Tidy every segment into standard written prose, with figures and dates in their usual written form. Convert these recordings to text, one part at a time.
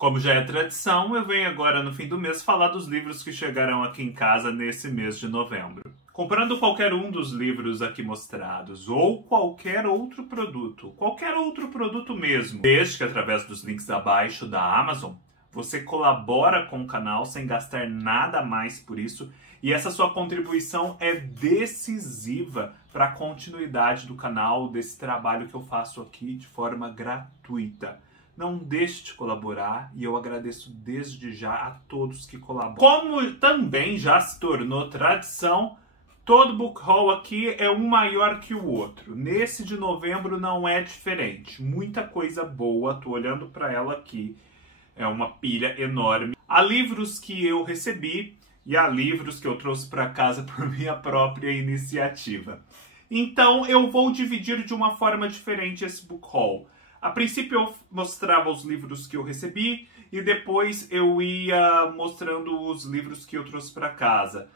Como já é tradição, eu venho agora no fim do mês falar dos livros que chegarão aqui em casa nesse mês de novembro. Comprando qualquer um dos livros aqui mostrados, ou qualquer outro produto mesmo, desde que através dos links abaixo da Amazon, você colabora com o canal sem gastar nada a mais por isso, e essa sua contribuição é decisiva para a continuidade do canal, desse trabalho que eu faço aqui de forma gratuita. Não deixe de colaborar e eu agradeço desde já a todos que colaboram. Como também já se tornou tradição, todo book haul aqui é um maior que o outro. Nesse de novembro não é diferente. Muita coisa boa, tô olhando para ela aqui. É uma pilha enorme. Há livros que eu recebi e há livros que eu trouxe para casa por minha própria iniciativa. Então eu vou dividir de uma forma diferente esse book haul. A princípio eu mostrava os livros que eu recebi e depois eu ia mostrando os livros que eu trouxe para casa.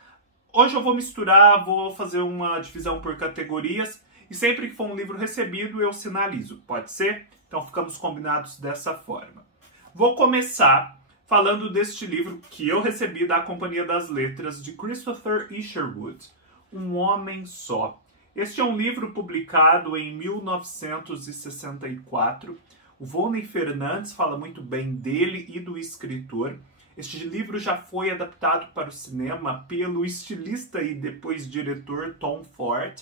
Hoje eu vou misturar, vou fazer uma divisão por categorias e sempre que for um livro recebido eu sinalizo, pode ser? Então ficamos combinados dessa forma. Vou começar falando deste livro que eu recebi da Companhia das Letras de Christopher Isherwood, Um Homem Só. Este é um livro publicado em 1964. O Volney Fernandes fala muito bem dele e do escritor. Este livro já foi adaptado para o cinema pelo estilista e depois diretor Tom Ford.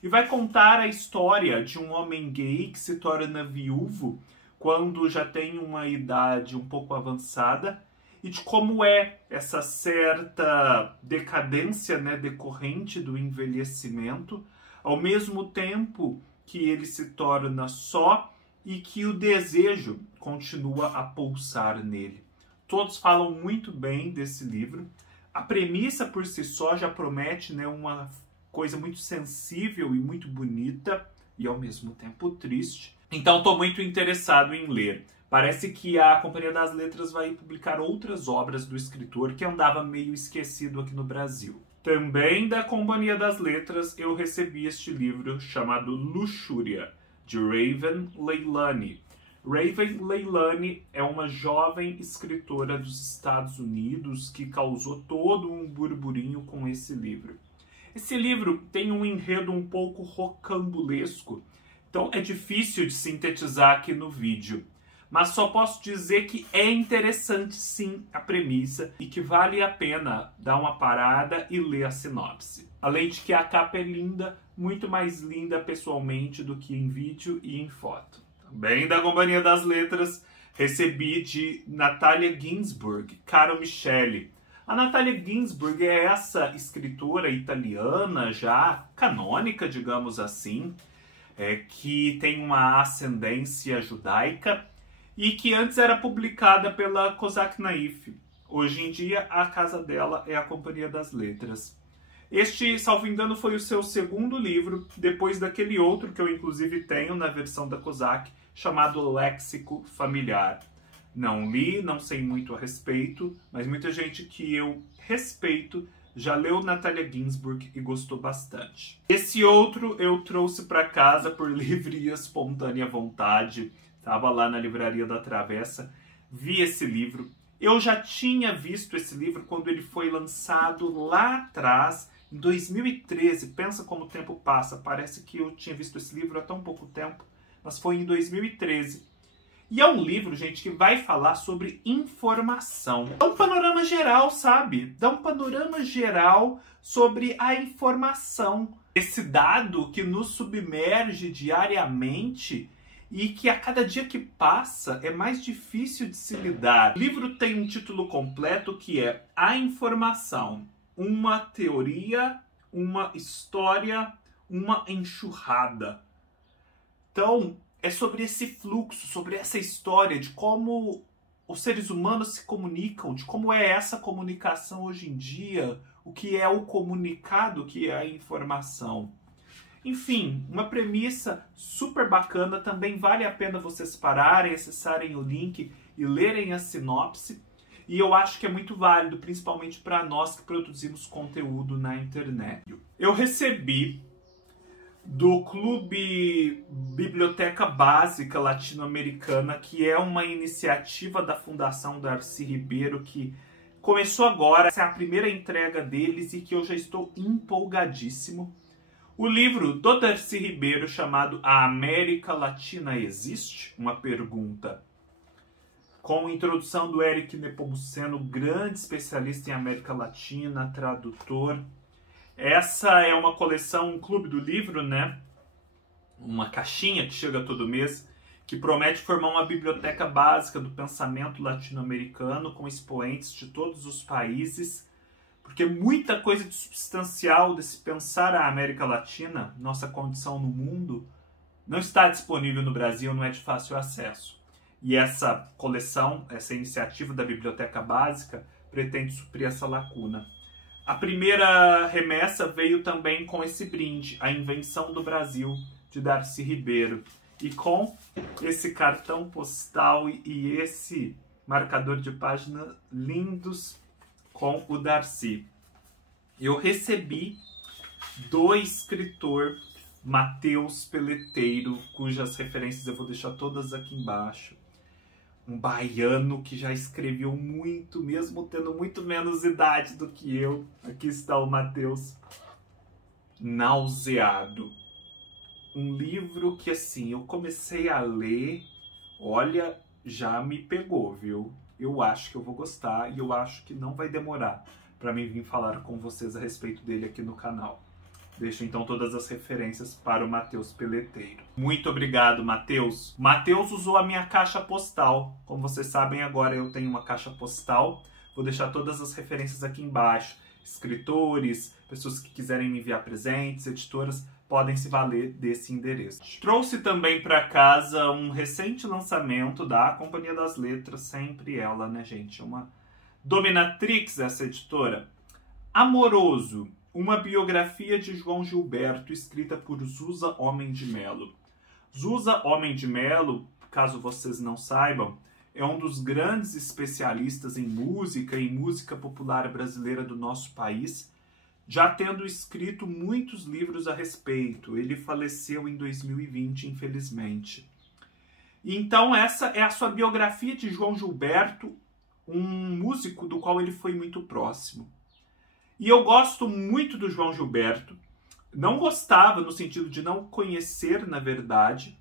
E vai contar a história de um homem gay que se torna viúvo quando já tem uma idade um pouco avançada e de como é essa certa decadência, né, decorrente do envelhecimento, ao mesmo tempo que ele se torna só e que o desejo continua a pulsar nele. Todos falam muito bem desse livro. A premissa por si só já promete, né, uma coisa muito sensível e muito bonita e ao mesmo tempo triste. Então estou muito interessado em ler. Parece que a Companhia das Letras vai publicar outras obras do escritor que andava meio esquecido aqui no Brasil. Também da Companhia das Letras eu recebi este livro chamado Luxúria, de Raven Leilani. Raven Leilani é uma jovem escritora dos Estados Unidos que causou todo um burburinho com esse livro. Esse livro tem um enredo um pouco rocambolesco, então é difícil de sintetizar aqui no vídeo. Mas só posso dizer que é interessante sim a premissa e que vale a pena dar uma parada e ler a sinopse. Além de que a capa é linda, muito mais linda pessoalmente do que em vídeo e em foto. Também da Companhia das Letras recebi de Natalia Ginzburg, Caro Michele. A Natalia Ginzburg é essa escritora italiana já canônica, digamos assim, que tem uma ascendência judaica e que antes era publicada pela Kozak Naif. Hoje em dia, a casa dela é a Companhia das Letras. Este, salvo engano, foi o seu segundo livro, depois daquele outro que eu inclusive tenho na versão da Kozak, chamado Léxico Familiar. Não li, não sei muito a respeito, mas muita gente que eu respeito já leu Natalia Ginzburg e gostou bastante. Esse outro eu trouxe para casa por livre e espontânea vontade. Estava lá na Livraria da Travessa, vi esse livro. Eu já tinha visto esse livro quando ele foi lançado lá atrás, em 2013. Pensa como o tempo passa, parece que eu tinha visto esse livro há tão pouco tempo, mas foi em 2013. E é um livro, gente, que vai falar sobre informação. Dá um panorama geral, sabe? Dá um panorama geral sobre a informação. Esse dado que nos submerge diariamente e que a cada dia que passa é mais difícil de se lidar. O livro tem um título completo que é A Informação, uma teoria, uma história, uma enxurrada. Então, é sobre esse fluxo, sobre essa história de como os seres humanos se comunicam, de como é essa comunicação hoje em dia, o que é o comunicado, o que é a informação. Enfim, uma premissa super bacana, também vale a pena vocês pararem, acessarem o link e lerem a sinopse. E eu acho que é muito válido, principalmente para nós que produzimos conteúdo na internet. Eu recebi do Clube Biblioteca Básica Latino-Americana, que é uma iniciativa da Fundação Darcy Ribeiro, que começou agora. Essa é a primeira entrega deles e que eu já estou empolgadíssimo. O livro do Darcy Ribeiro, chamado A América Latina Existe? Uma pergunta. Com introdução do Eric Nepomuceno, grande especialista em América Latina, tradutor. Essa é uma coleção, um clube do livro, né? Uma caixinha que chega todo mês, que promete formar uma biblioteca básica do pensamento latino-americano, com expoentes de todos os países, porque muita coisa de substancial desse pensar a América Latina, nossa condição no mundo, não está disponível no Brasil, não é de fácil acesso. E essa coleção, essa iniciativa da Biblioteca Básica, pretende suprir essa lacuna. A primeira remessa veio também com esse brinde, A Invenção do Brasil, de Darcy Ribeiro. E com esse cartão postal e esse marcador de página lindos com o Darcy. Eu recebi do escritor Matheus Peleteiro, cujas referências eu vou deixar todas aqui embaixo. Um baiano que já escreveu muito, mesmo tendo muito menos idade do que eu. Aqui está o Matheus. Nauseado. Um livro que, assim, eu comecei a ler, olha, já me pegou, viu? Eu acho que eu vou gostar e eu acho que não vai demorar para mim vir falar com vocês a respeito dele aqui no canal. Deixo então todas as referências para o Matheus Peleteiro. Muito obrigado, Matheus. Matheus usou a minha caixa postal. Como vocês sabem, agora eu tenho uma caixa postal. Vou deixar todas as referências aqui embaixo. Escritores, pessoas que quiserem me enviar presentes, editoras, podem se valer desse endereço. Trouxe também para casa um recente lançamento da Companhia das Letras, sempre ela, né, gente? Uma dominatrix, essa editora. Amoroso. Uma biografia de João Gilberto, escrita por Zusa Homem de Melo. Zusa Homem de Melo, caso vocês não saibam, é um dos grandes especialistas em música popular brasileira do nosso país, já tendo escrito muitos livros a respeito. Ele faleceu em 2020, infelizmente. Então essa é a sua biografia de João Gilberto, um músico do qual ele foi muito próximo. E eu gosto muito do João Gilberto. Não gostava no sentido de não conhecer, na verdade.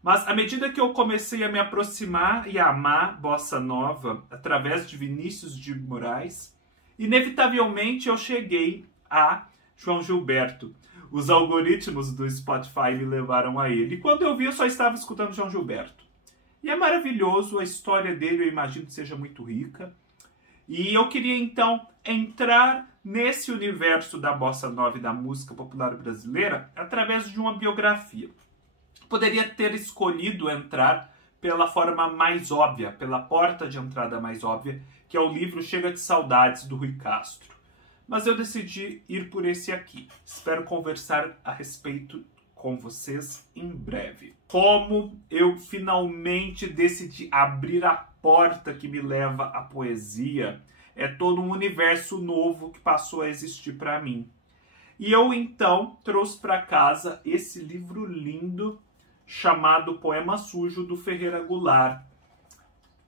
Mas à medida que eu comecei a me aproximar e a amar Bossa Nova através de Vinícius de Moraes, inevitavelmente eu cheguei a João Gilberto. Os algoritmos do Spotify me levaram a ele. E quando eu vi, eu só estava escutando João Gilberto. E é maravilhoso, a história dele eu imagino que seja muito rica. E eu queria então entrar nesse universo da bossa nova e da música popular brasileira através de uma biografia. Poderia ter escolhido entrar pela forma mais óbvia, pela porta de entrada mais óbvia, que é o livro Chega de Saudades, do Rui Castro. Mas eu decidi ir por esse aqui. Espero conversar a respeito com vocês em breve. Como eu finalmente decidi abrir a porta que me leva à poesia, é todo um universo novo que passou a existir para mim. E eu então trouxe para casa esse livro lindo chamado Poema Sujo, do Ferreira Goulart.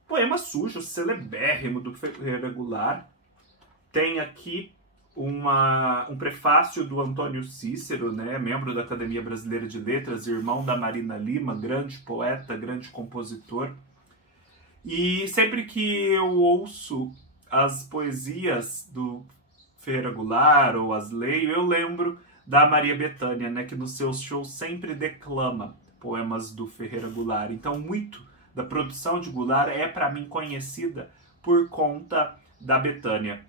Poema Sujo, celebérrimo, do Ferreira Goulart. Tem aqui um prefácio do Antônio Cícero, né, membro da Academia Brasileira de Letras, irmão da Marina Lima, grande poeta, grande compositor. E sempre que eu ouço as poesias do Ferreira Goulart ou as leio, eu lembro da Maria Bethânia, né, que nos seus shows sempre declama poemas do Ferreira Goulart. Então, muito da produção de Goulart é, para mim, conhecida por conta da Bethânia.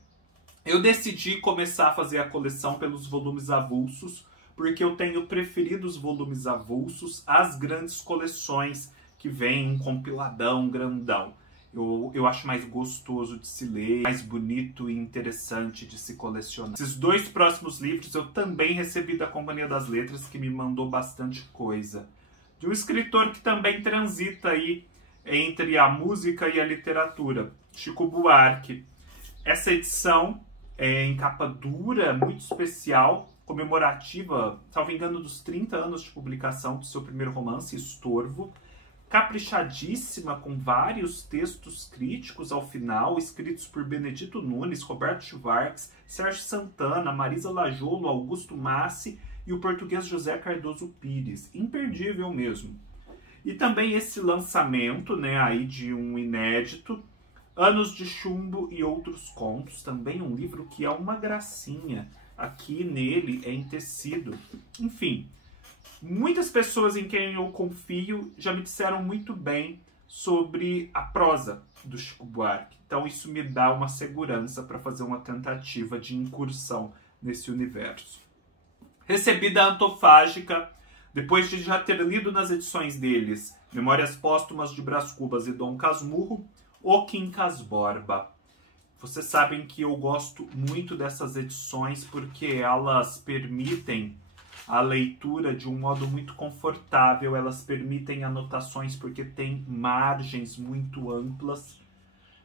Eu decidi começar a fazer a coleção pelos volumes avulsos, porque eu tenho preferido os volumes avulsos às grandes coleções que vem um compiladão grandão. Eu acho mais gostoso de se ler, mais bonito e interessante de se colecionar. Esses dois próximos livros eu também recebi da Companhia das Letras, que me mandou bastante coisa. De um escritor que também transita aí entre a música e a literatura, Chico Buarque. Essa edição é em capa dura, muito especial, comemorativa, salvo engano, dos 30 anos de publicação do seu primeiro romance, Estorvo. Caprichadíssima, com vários textos críticos ao final, escritos por Benedito Nunes, Roberto Schwartz, Sérgio Santana, Marisa Lajolo, Augusto Massi e o português José Cardoso Pires. Imperdível mesmo. E também esse lançamento, né, aí de um inédito, Anos de Chumbo e Outros Contos, também um livro que é uma gracinha. Aqui nele é em tecido. Enfim, muitas pessoas em quem eu confio já me disseram muito bem sobre a prosa do Chico Buarque. Então isso me dá uma segurança para fazer uma tentativa de incursão nesse universo. Recebi da Antofágica, depois de já ter lido nas edições deles Memórias Póstumas de Brás Cubas e Dom Casmurro, O Quincas Borba. Vocês sabem que eu gosto muito dessas edições porque elas permitem a leitura de um modo muito confortável, elas permitem anotações porque tem margens muito amplas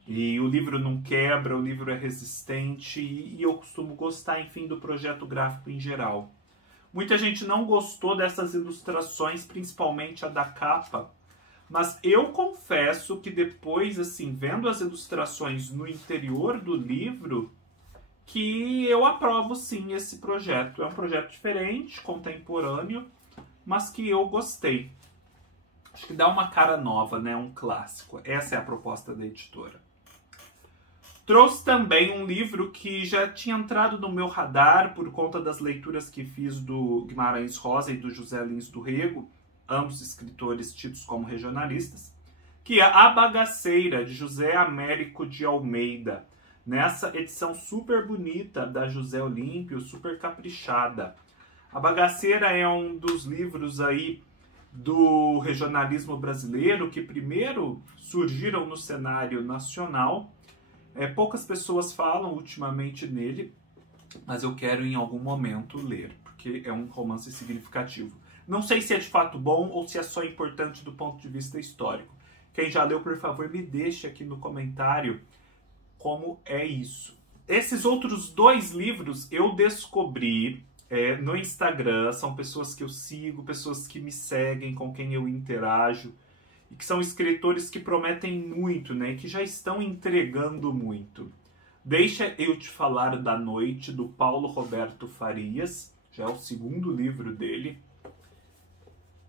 e o livro não quebra, o livro é resistente e eu costumo gostar, enfim, do projeto gráfico em geral. Muita gente não gostou dessas ilustrações, principalmente a da capa, mas eu confesso que depois, assim, vendo as ilustrações no interior do livro, que eu aprovo sim esse projeto. É um projeto diferente, contemporâneo, mas que eu gostei. Acho que dá uma cara nova, né? Um clássico. Essa é a proposta da editora. Trouxe também um livro que já tinha entrado no meu radar por conta das leituras que fiz do Guimarães Rosa e do José Lins do Rego, ambos escritores tidos como regionalistas, que é A Bagaceira, de José Américo de Almeida. Nessa edição super bonita da José Olímpio, super caprichada. A Bagaceira é um dos livros aí do regionalismo brasileiro que primeiro surgiram no cenário nacional. Poucas pessoas falam ultimamente nele, mas eu quero em algum momento ler, porque é um romance significativo. Não sei se é de fato bom ou se é só importante do ponto de vista histórico. Quem já leu, por favor, me deixe aqui no comentário como é isso. Esses outros dois livros eu descobri no Instagram, são pessoas que eu sigo, pessoas que me seguem, com quem eu interajo, e que são escritores que prometem muito, né, que já estão entregando muito. Deixa eu te falar da Noite, do Paulo Roberto Farias, já é o segundo livro dele.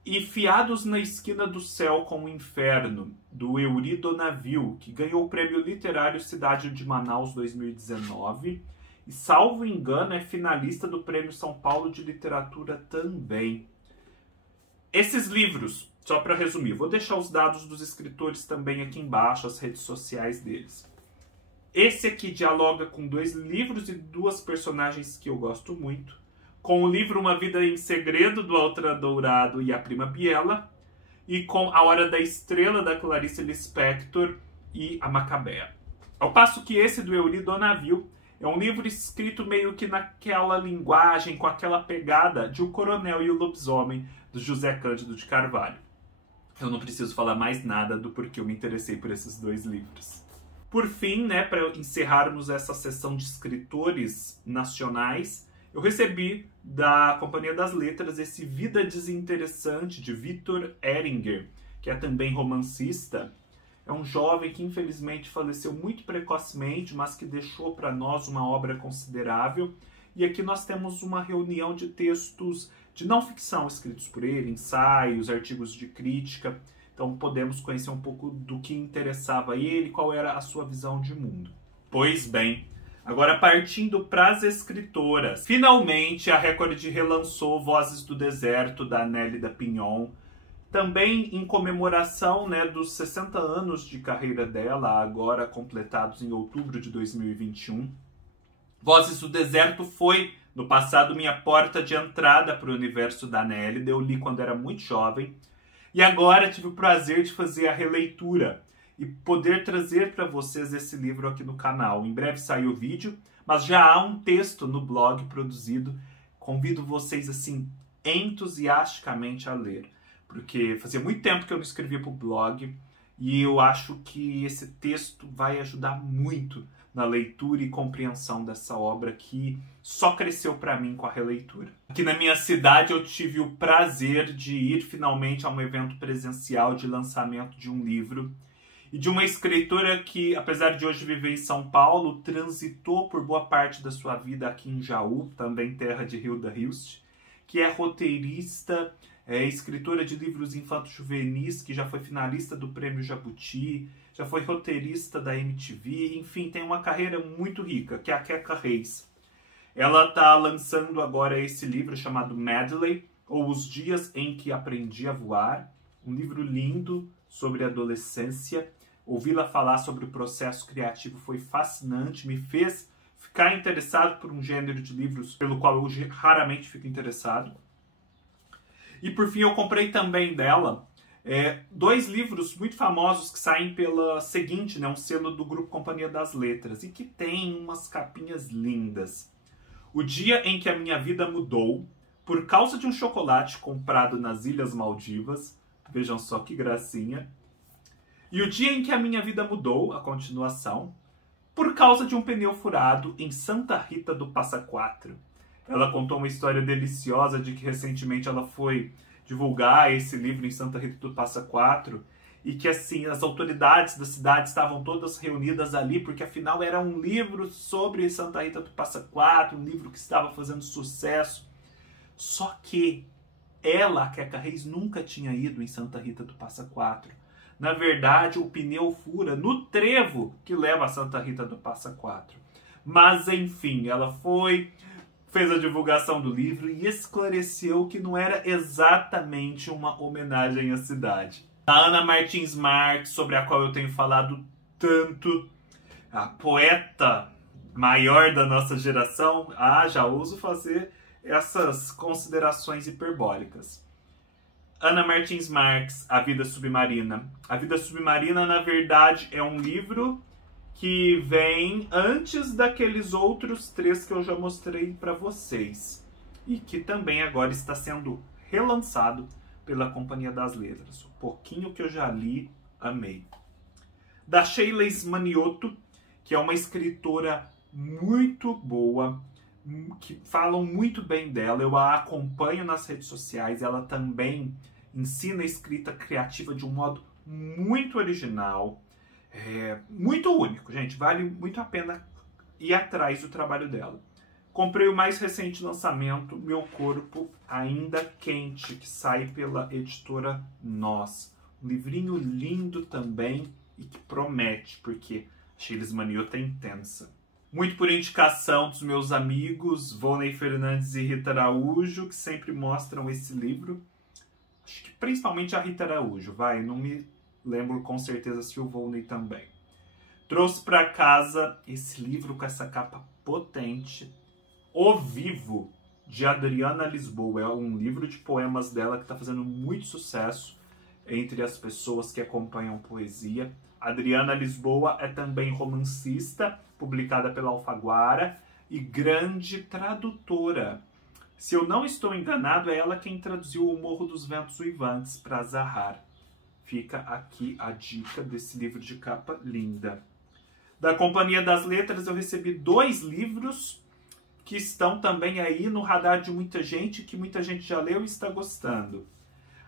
E Fiados na Esquina do Céu com o Inferno, do Eurido Navio, que ganhou o Prêmio Literário Cidade de Manaus 2019. E, salvo engano, é finalista do Prêmio São Paulo de Literatura também. Esses livros, só para resumir, vou deixar os dados dos escritores também aqui embaixo, as redes sociais deles. Esse aqui dialoga com 2 livros e 2 personagens que eu gosto muito, com o livro Uma Vida em Segredo, do Altra Dourado e a Prima Biela, e com A Hora da Estrela, da Clarice Lispector e a Macabea. Ao passo que esse do Eurido Navio é um livro escrito meio que naquela linguagem, com aquela pegada de O Coronel e o Lobisomem, do José Cândido de Carvalho. Eu não preciso falar mais nada do porquê eu me interessei por esses 2 livros. Por fim, né, para encerrarmos essa sessão de escritores nacionais, eu recebi da Companhia das Letras esse Vida Desinteressante, de Victor Ehringer, que é também romancista. É um jovem que infelizmente faleceu muito precocemente, mas que deixou para nós uma obra considerável. E aqui nós temos uma reunião de textos de não ficção escritos por ele, ensaios, artigos de crítica. Então podemos conhecer um pouco do que interessava ele, qual era a sua visão de mundo. Pois bem, agora partindo para as escritoras. Finalmente a Record relançou Vozes do Deserto, da Nélida Pinhon. Também em comemoração, né, dos 60 anos de carreira dela, agora completados em outubro de 2021. Vozes do Deserto foi, no passado, minha porta de entrada para o universo da Nélida. Eu li quando era muito jovem. E agora tive o prazer de fazer a releitura e poder trazer para vocês esse livro aqui no canal. Em breve sai o vídeo, mas já há um texto no blog produzido. Convido vocês, assim, entusiasticamente a ler, porque fazia muito tempo que eu não escrevia para o blog E eu acho que esse texto vai ajudar muito na leitura e compreensão dessa obra que só cresceu para mim com a releitura. Aqui na minha cidade eu tive o prazer de ir finalmente a um evento presencial de lançamento de um livro e de uma escritora que, apesar de hoje viver em São Paulo, transitou por boa parte da sua vida aqui em Jaú, também terra de Hilda Hilst, que é roteirista, escritora de livros infanto-juvenis, que já foi finalista do Prêmio Jabuti, já foi roteirista da MTV, enfim, tem uma carreira muito rica, que é a Queca Reis. Ela está lançando agora esse livro chamado Medley, ou Os Dias em que Aprendi a Voar, um livro lindo sobre adolescência. Ouvi-la falar sobre o processo criativo foi fascinante, me fez ficar interessado por um gênero de livros pelo qual eu raramente fico interessado. E por fim eu comprei também dela dois livros muito famosos que saem pela Seguinte, um selo do Grupo Companhia das Letras, e que tem umas capinhas lindas. O Dia em que a Minha Vida Mudou, por causa de um chocolate comprado nas Ilhas Maldivas. Vejam só que gracinha. E O Dia em que a Minha Vida Mudou, a continuação, por causa de um pneu furado em Santa Rita do Passa Quatro. Ela contou uma história deliciosa de que recentemente ela foi divulgar esse livro em Santa Rita do Passa Quatro e que, assim, as autoridades da cidade estavam todas reunidas ali porque, afinal, era um livro sobre Santa Rita do Passa Quatro, um livro que estava fazendo sucesso. Só que ela, a Queca Reis, nunca tinha ido em Santa Rita do Passa Quatro. Na verdade, o pneu fura no trevo que leva a Santa Rita do Passa Quatro. Mas, enfim, ela foi, fez a divulgação do livro e esclareceu que não era exatamente uma homenagem à cidade. A Ana Martins Marques, sobre a qual eu tenho falado tanto, a poeta maior da nossa geração, já ouso fazer essas considerações hiperbólicas. Ana Martins Marques, A Vida Submarina. A Vida Submarina, na verdade, é um livro que vem antes daqueles outros 3 que eu já mostrei para vocês. E que também agora está sendo relançado pela Companhia das Letras. O pouquinho que eu já li, amei. Da Sheila Ismanioto, que é uma escritora muito boa, que falam muito bem dela. Eu a acompanho nas redes sociais. Ela também ensina a escrita criativa de um modo muito original. Muito único, gente. Vale muito a pena ir atrás do trabalho dela. Comprei o mais recente lançamento, Meu Corpo Ainda Quente, que sai pela editora Nós. Um livrinho lindo também e que promete, porque a Sheila Ismanioto é intensa. Muito por indicação dos meus amigos Volney Fernandes e Rita Araújo, que sempre mostram esse livro. Acho que principalmente a Rita Araújo, não me lembro com certeza se o Volney também. Trouxe para casa esse livro com essa capa potente, O Vivo, de Adriana Lisboa. É um livro de poemas dela que está fazendo muito sucesso entre as pessoas que acompanham poesia. Adriana Lisboa é também romancista, publicada pela Alfaguara, e grande tradutora. Se eu não estou enganado, é ela quem traduziu O Morro dos Ventos Uivantes para Zahar. Fica aqui a dica desse livro de capa linda. Da Companhia das Letras eu recebi 2 livros que estão também aí no radar de muita gente, que muita gente já leu e está gostando.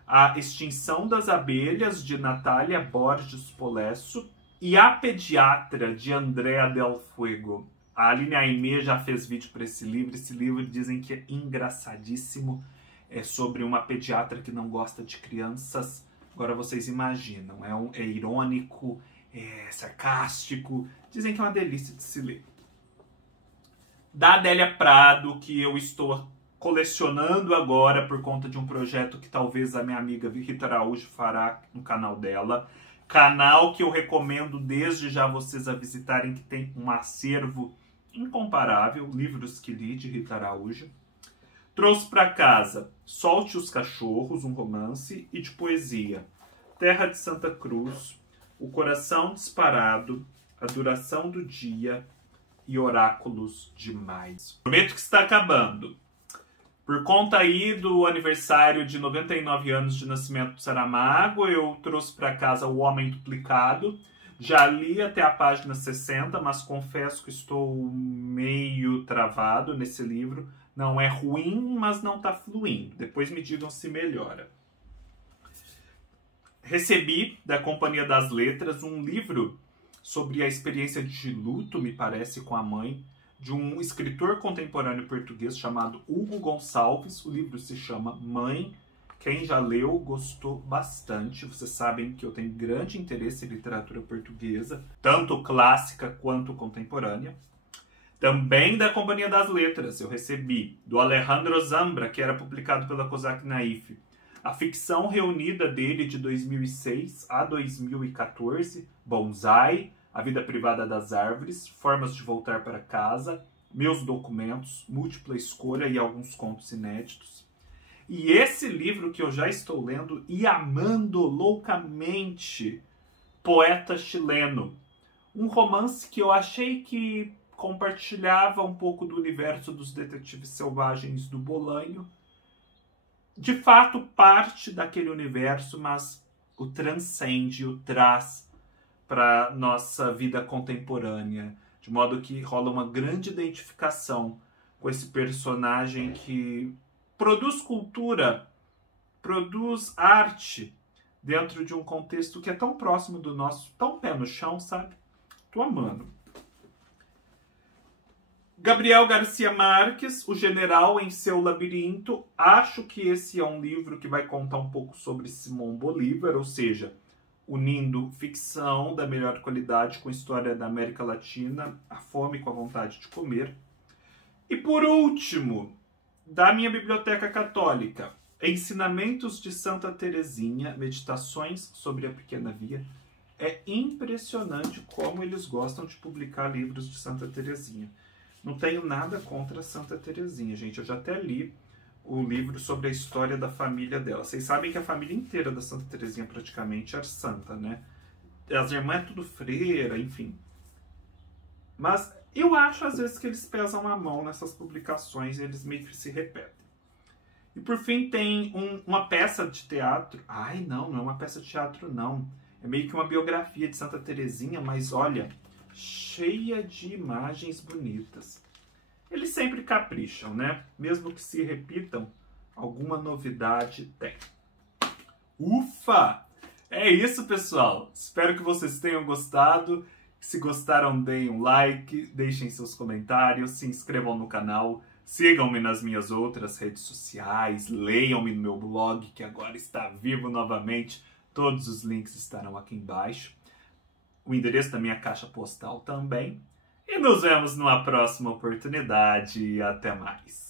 A Extinção das Abelhas, de Natália Borges Polesso, e A Pediatra, de Andrea Del Fuego. A Aline Aimee já fez vídeo para esse livro. Esse livro dizem que é engraçadíssimo. É sobre uma pediatra que não gosta de crianças. Agora vocês imaginam, é irônico, é sarcástico. Dizem que é uma delícia de se ler. Da Adélia Prado, que eu estou colecionando agora por conta de um projeto que talvez a minha amiga Rita Araújo fará no canal dela. Canal que eu recomendo desde já vocês a visitarem, que tem um acervo incomparável, livros que li de Rita Araújo. Trouxe para casa Solte os Cachorros, um romance, e de poesia. Terra de Santa Cruz, O Coração Disparado, A Duração do Dia e Oráculos Demais. Prometo que está acabando. Por conta aí do aniversário de 99 anos de nascimento do Saramago, eu trouxe para casa O Homem Duplicado. Já li até a página 60, mas confesso que estou meio travado nesse livro. Não é ruim, mas não está fluindo. Depois me digam se melhora. Recebi da Companhia das Letras um livro sobre a experiência de luto, me parece, com a mãe, de um escritor contemporâneo português chamado Hugo Gonçalves. O livro se chama Mãe. Quem já leu gostou bastante. Vocês sabem que eu tenho grande interesse em literatura portuguesa, tanto clássica quanto contemporânea. Também da Companhia das Letras eu recebi do Alejandro Zambra, que era publicado pela Cosac Naif, a ficção reunida dele de 2006 a 2014, Bonsai, A Vida Privada das Árvores, Formas de Voltar para Casa, Meus Documentos, Múltipla Escolha e alguns contos inéditos. E esse livro que eu já estou lendo e amando loucamente, Poeta Chileno. Um romance que eu achei que compartilhava um pouco do universo dos Detetives Selvagens do Bolanho. De fato, parte daquele universo, mas o transcende, o traz para nossa vida contemporânea, de modo que rola uma grande identificação com esse personagem que produz cultura, produz arte dentro de um contexto que é tão próximo do nosso, tão pé no chão, sabe? Tô amando. Gabriel Garcia Marques, O General em Seu Labirinto. Acho que esse é um livro que vai contar um pouco sobre Simão Bolívar, ou seja, unindo ficção da melhor qualidade com história da América Latina, a fome com a vontade de comer. E por último, da minha biblioteca católica, Ensinamentos de Santa Teresinha, Meditações sobre a Pequena Via. É impressionante como eles gostam de publicar livros de Santa Teresinha. Não tenho nada contra Santa Teresinha, gente. Eu já até li o livro sobre a história da família dela. Vocês sabem que a família inteira da Santa Teresinha praticamente era santa, né? As irmãs é tudo freira, enfim. Mas eu acho às vezes que eles pesam a mão nessas publicações e eles meio que se repetem. E por fim tem uma peça de teatro. Ai, não é uma peça de teatro, não. É meio que uma biografia de Santa Teresinha, mas olha, cheia de imagens bonitas. Eles sempre capricham, né? Mesmo que se repitam, alguma novidade tem. Ufa! É isso, pessoal. Espero que vocês tenham gostado. Se gostaram, deem um like, deixem seus comentários, se inscrevam no canal, sigam-me nas minhas outras redes sociais, leiam-me no meu blog, que agora está vivo novamente. Todos os links estarão aqui embaixo. O endereço da minha caixa postal também. E nos vemos numa próxima oportunidade. Até mais.